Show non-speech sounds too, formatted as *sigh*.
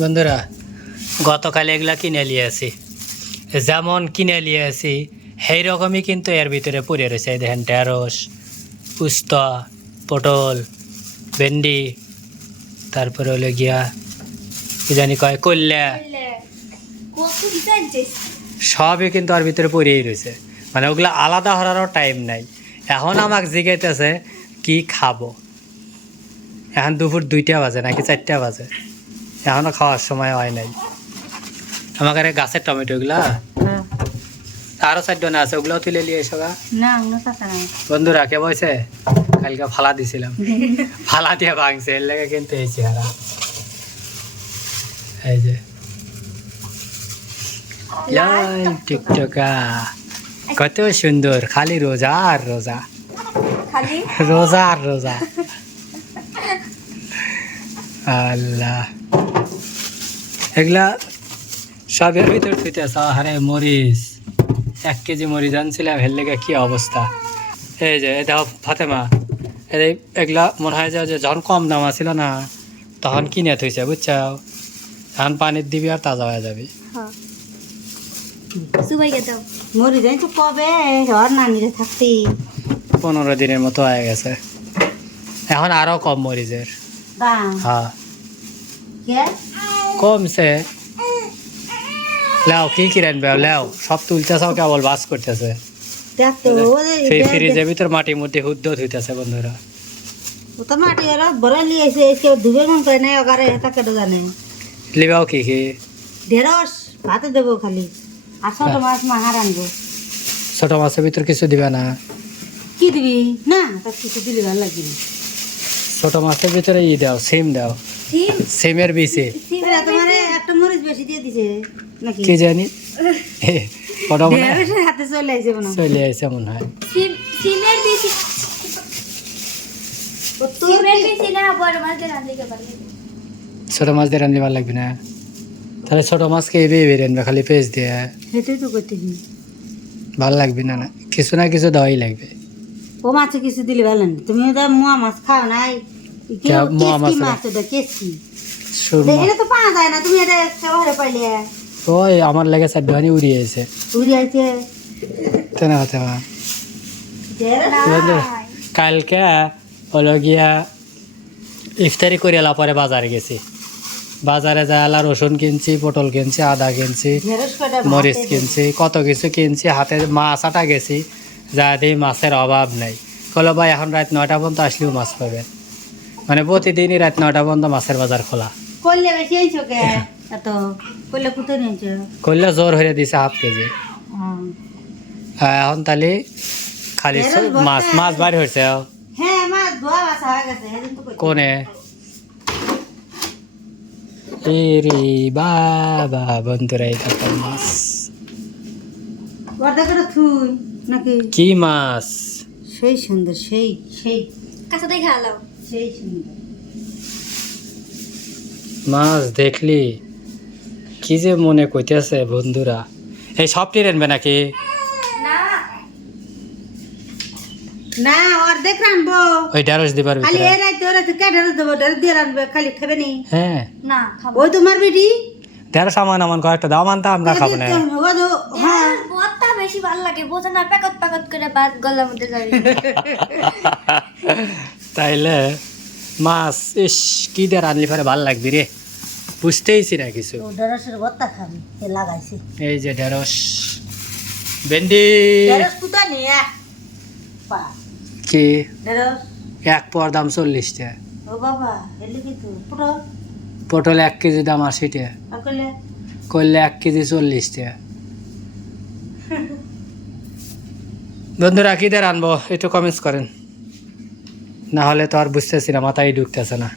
বন্ধুরা, গতকাল এগুলা কিনে নিয়ে আসি। যেমন কিনে নিয়ে আসি সেই রকমই কিন্তু এর ভিতরে পড়ে রয়েছে। দেখেন, ঢেঁড়স, উস্তা, পটল, ভেন্ডি, তারপরে হলো গিয়া, কি জানি কয় কল্যা সবই কিন্তু ওর ভিতরে পড়েই রয়েছে। মানে ওগুলো আলাদা হওয়ারও টাইম নাই। এখন আমাকে জিজ্ঞাইতেছে কি খাব? এখন দুপুর দুইটা বাজে নাকি চারটা বাজে? এখনও খাওয়ার সময় হয় নাই। আমাকে আরে গাছের টমেটোগুলা আরও চারজন আছে ওগুলোও তুলে নিয়ে এসো। না বন্ধুরা কে বলছে? কালকে ফালা দিছিলাম। *laughs* ফালা দিয়ে ভাঙছে এর লেগে কিন্তু এই চেহারা। এই যে। লাল টিকটকা কত সুন্দর খালি রোজা আর রোজা। রোজা আর রোজা। আল্লাহ। এগুলা সবের ভিতর থুইতেছ আরে মরিচ এক কেজি মরিচ আনছিলাম হের লেগে কি অবস্থা? এই যে দেখো ফাতেমা এই এগুলা মনে হয় যে যখন কম দাম আছিল না তখন কিনে থইছে বুঝছ ধান পানির দিবি আর তাজা হয়ে যাবি। থাকতি। পনেরো দিনের মতো হয়ে গেছে। এখন আরও কম মরিচের। হ্যাঁ। কমছে। লেও কি কি রানবে? লেও সব তুলতেছে কেবল বাস করতেছে। ফ্রিজের ভিতর মাটি মুটি হুদ্দ ধুইতেছে বন্ধুরা। ও তো মাটি ওরা বড় লিয়ে এসে এসে ধুবে মন করে নাই ওগারে হেতা কেটে জানে। লিবাও কি কি? ঢেঁড়স ভাতে দেবো খালি। আর ছোট মাছ মাহার আনব ছোট মাছের ভিতর কিছু দিবে না। কি দিবি? না তার কিছু দিলি ভালো লাগবে। ছোট মাছের ভিতরে ই দাও সিম দাও। সিম? সিমের বিচে। সিমরা তোমার একটা মরিচ বেশি দিয়ে দিছে নাকি? কি জানি? ওটা মনে হয় হাতে চলে আসে মনে হয়। চলে মনে হয়। সিমের বেশি। সিমের বেশি না বড় মাছদের রান্ধিকে পারবে ছোট মাছ দিয়ে রান্ধিবার লাগবে না। তাহলে ছোট মাছ কে এবে রানবে খালি পেঁচ দিয়ে? সেটাই তো করতে ভালো লাগবে না না। কিছু না কিছু দেওয়াই লাগবে। ও মাছে কিছু দিলে ভালো না। তুমি ওটা মোয়া মাছ খাও নাই। কে মোয়া মাছ কেসকি? সুরমা এটা তো পাওয়া যায় না তুমি এটা খাবারে পাইলে। ওই আমার লাগে চার দোকানি উড়িয়েছে উড়ে আইছে তেনা কথা মা কালকে হলো গিয়া ইফতারি করে এলা পরে বাজারে গেছি। বাজারে যা এলা রসুন কিনছি পটল কিনছি আদা কিনছি মরিচ কিনছি কত কিছু কিনছি হাতে মাছ আটা গেছি যা দিয়ে মাছের অভাব নাই। কলো ভাই এখন রাত নয়টা পর্যন্ত আসলেও মাছ পাবেন মানে প্রতিদিনই রাত নয়টা পর্যন্ত মাছের বাজার খোলা। করলে বেশি *laughs* আইছো কে? এত করলে কোথায় নিয়েছো করলে জোর হয়ে দিছে হাফ কেজি। এখন তাহলে খালি মাছ মাছ বাড়ি হয়েছে হ্যাঁ মাছ ধোয়া বাসা হয়ে গেছে সেদিন তো কইছি। কোনে? এরে বাবা বন্ধুরা এই দেখো মাছ। দেখো নাকি? কি মাছ? সেই সুন্দর সেই সেই কাঁচাতেই খাওয়ালাম সেই সুন্দর। মাছ দেখলি? কি যে মনে কইতেছে বন্ধুরা। এই সবটি রানবে নাকি? না। না অর্ধেক রানবো। ওই ঢেঁড়স দিবার খালি ভিতরে। রাইতে ওরা কে ঢেঁড়স দেবো? ঢেঁড়স দিয়ে রানবে খালি খাবে নি? হ্যাঁ। না খাব। ওই তোমার বেটি? ঢেঁড়স আমার আমার কয়েকটা দাও মানতা আমরা খাব না। ও তো হ্যাঁ। বেশি ভালো লাগে বোঝে না প্যাকত প্যাকত করে বাদ গলার মধ্যে যাবে তাইলে মাছ ইস কি দিয়ে রানলি পরে ভালো লাগবি রে। বুঝতেইছি না কিছু। ঢেঁড়সের ভর্তা খাবি লাগাইছে। এই যে ঢেঁড়স। ভেন্ডি। ঢেঁড়স নিয়ে কি? এক পর দাম চল্লিশ টাকা ও বাবা তো? পটল? এক কেজি দাম আশি টাকা করলে এক কেজি চল্লিশ টাকা বন্ধুরা কি দিয়ে রানবো? একটু কমেন্টস করেন। না হলে তো আর বুঝতেছি না মাথায় ঢুকতেছে না।